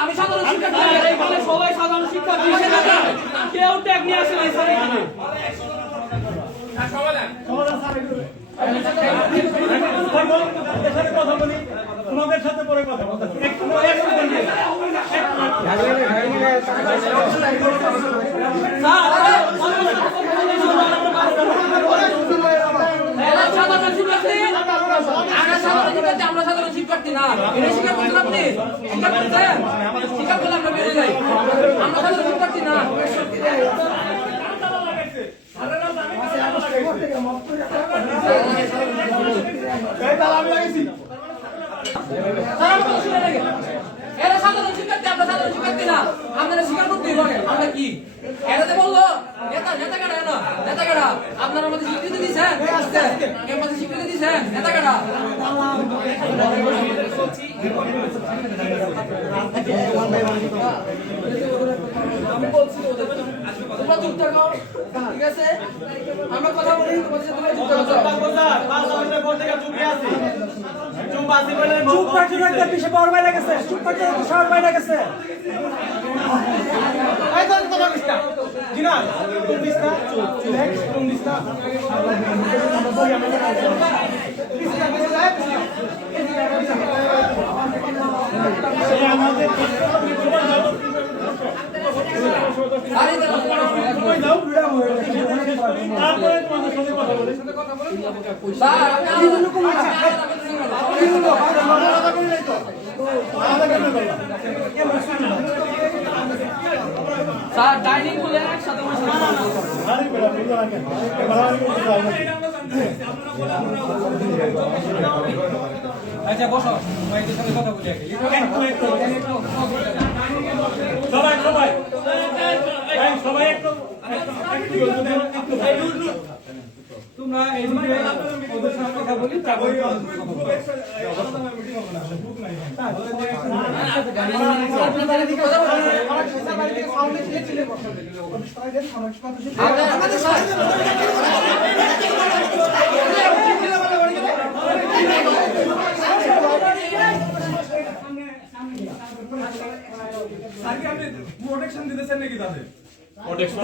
আমি সাধারণ শিক্ষার্থী সবাই সাধারণ শিক্ষার্থী কেউ ট্যাগ নিয়ে আসে নাই স্যার কথা বলি তোমাদের সাথে পরে কথা বলতে আমরা সাধারণ শিক্ষার্থী না এটা স্বীকার করছেন আপনি স্বীকার করছেন স্বীকার করলে আমরা বেরিয়ে যাই আমরা সাধারণ শিক্ষার্থী না এরা সাধারণ শিক্ষার্থী আমরা সাধারণ শিক্ষার্থী না আপনারা স্বীকার করতেই হবে আমরা কি এরাতে বললো নেতা নেতাকারা না নেতাকারা আপনারা আমাদের স্বীকৃতি দিচ্ছেন ক্যাম্পাসে স্বীকৃতি দিচ্ছেন নেতাকারা আমি বলছি তোমরা চুপ থাকো ঠিক আছে আমরা কথা বলি তোমাদের সাথে তোমরা চুপ থাকো চুপ থাকতে একটা পিছে পাওয়ার বাইরে গেছে চুপ থাকতে শহর বাইরে গেছে এই তো তোমার বিস্তা জিনা তুমি বিস্তা তুমি বিস্তা আমাদের আরে দাও ভিড়া হয়ে তারপরে তোমাদের সাথে কথা বলি স্যার আপনি এরকম আছে এগুলো আলাদা করে নাই তো আলাদা কেন করলা স্যার ডাইনিং খুলে একসাথে বসে আরে বেটা বুঝলা না কেন এবার আমি বলতে চাই না আচ্ছা বসো মাইকের সাথে কথা বলি একটু সবাই সবাই সবাই একটু তোমরা এইদিকে ওদের সাথে কথা বলি তারপরে প্রোটেকশন দিতেছেন নাকি তাদের প্রোটেকশন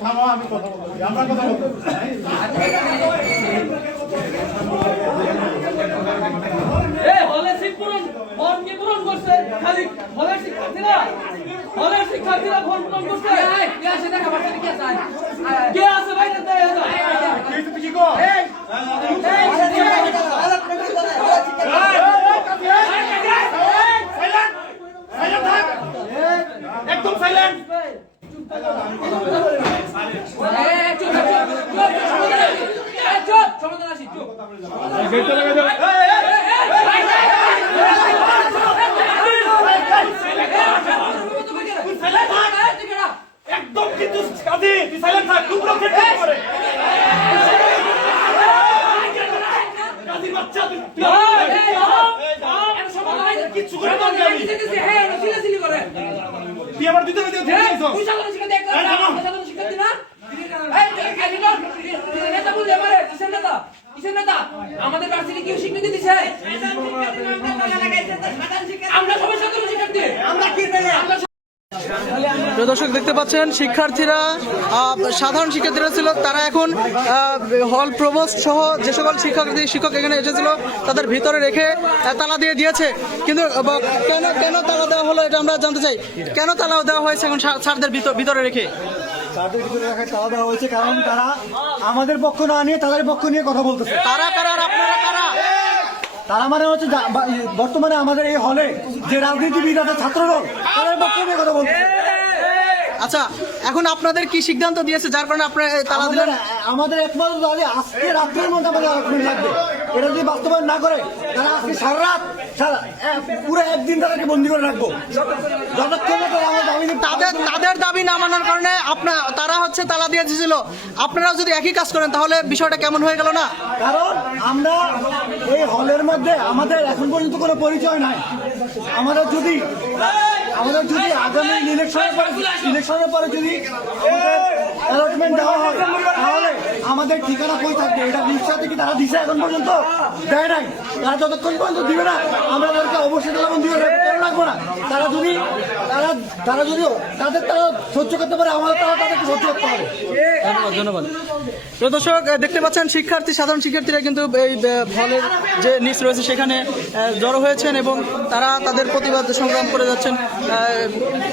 থামো আমি কথা বলবো আমরা কথা বলবো হলে সিট পূরণ ফর্ম কি পূরণ করছে খালি হলের শিক্ষার্থীরা ফর্ম পূরণ করছে কে আছে দেখা বাচ্চা কে আছে ভাই কি কো একদম সাইলেন্ট একদম কিন্তু সাইলেন্ট থাক বাচ্চা তুই কিচ্ছু করে হ্যাঁ সিলেসিলি করে তুই আমার দিতে দিতে তুই সাধারণ শিক্ষার্থী একটা আমরা সাধারণ শিক্ষার্থী না নেতা বললে এবারে কিসের নেতা কিসের নেতা আমাদের ভার্সিটি কেউ স্বীকৃতি দিছে আমরা সবাই সাধারণ শিক্ষার্থী আমরা কি আমরা প্রিয় দর্শক দেখতে পাচ্ছেন শিক্ষার্থীরা সাধারণ শিক্ষার্থীরা ছিল, তারা এখন হল প্রভোস্ট সহ যে সকল শিক্ষক এখানে এসেছিল তাদের ভিতরে রেখে তালা দিয়ে দিয়েছে। কিন্তু কেন তালা দেওয়া হলো এটা আমরা জানতে চাই। কেন তালা দেওয়া হয়েছে এখন স্যারদের ভিতরে রেখে? তাদের ভিতরে রাখা তালা দেওয়া হয়েছে কারণ তারা আমাদের পক্ষ না নিয়ে তাদের পক্ষ নিয়ে কথা বলতেছে। কারা কারা আর আপনারা কারা? তারা মানে হচ্ছে বর্তমানে আমাদের এই হলে যে রাজনীতিবিদ আছে ছাত্রদল তাদের পক্ষ নিয়ে কথা বলতেছে। আচ্ছা, এখন আপনাদের কি সিদ্ধান্ত দিয়েছে যার কারণে আপনারা তালা দিলেন? আমাদের একমাত্র দলে আজকে রাত্রের মধ্যে আমাদের আলোচনা লাগবে। এটা যদি বাস্তবায়ন না করে তারা আজকে সারা রাত পুরো একদিন তাদেরকে বন্দি করে রাখবো যতক্ষণ না তারা আমার দাবি তাদের দাবি না মানার কারণে তারা হচ্ছে তালা দিয়ে দিয়েছিল। আপনারা যদি একই কাজ করেন তাহলে বিষয়টা কেমন হয়ে গেল না? কারণ আমরা এই হলের মধ্যে আমাদের এখন পর্যন্ত কোনো পরিচয় নাই। আমাদের যদি আগামী ইলেকশনের পরে যদি অ্যালটমেন্ট দেওয়া হয় তাহলে আমাদের ঠিকানা কই থাকবে? এটা রিক্সা থেকে তারা দিছে এখন পর্যন্ত দেয় নাই। তারা যতক্ষণ পর্যন্ত দিবে না আমরা তাদেরকে অবশ্যই তালাবন্দি করে রাখবো না। তারা যদি তারা সহ্য করতে পারে আমাদের তাদেরকে সহ্য করতে হবে। ধন্যবাদ। প্রিয় দর্শক দেখতে পাচ্ছেন সাধারণ শিক্ষার্থীরা কিন্তু এই হলের যে নিচ রয়েছে সেখানে জড়ো হয়েছেন এবং তারা তাদের প্রতিবাদ সংগ্রাম করে যাচ্ছেন।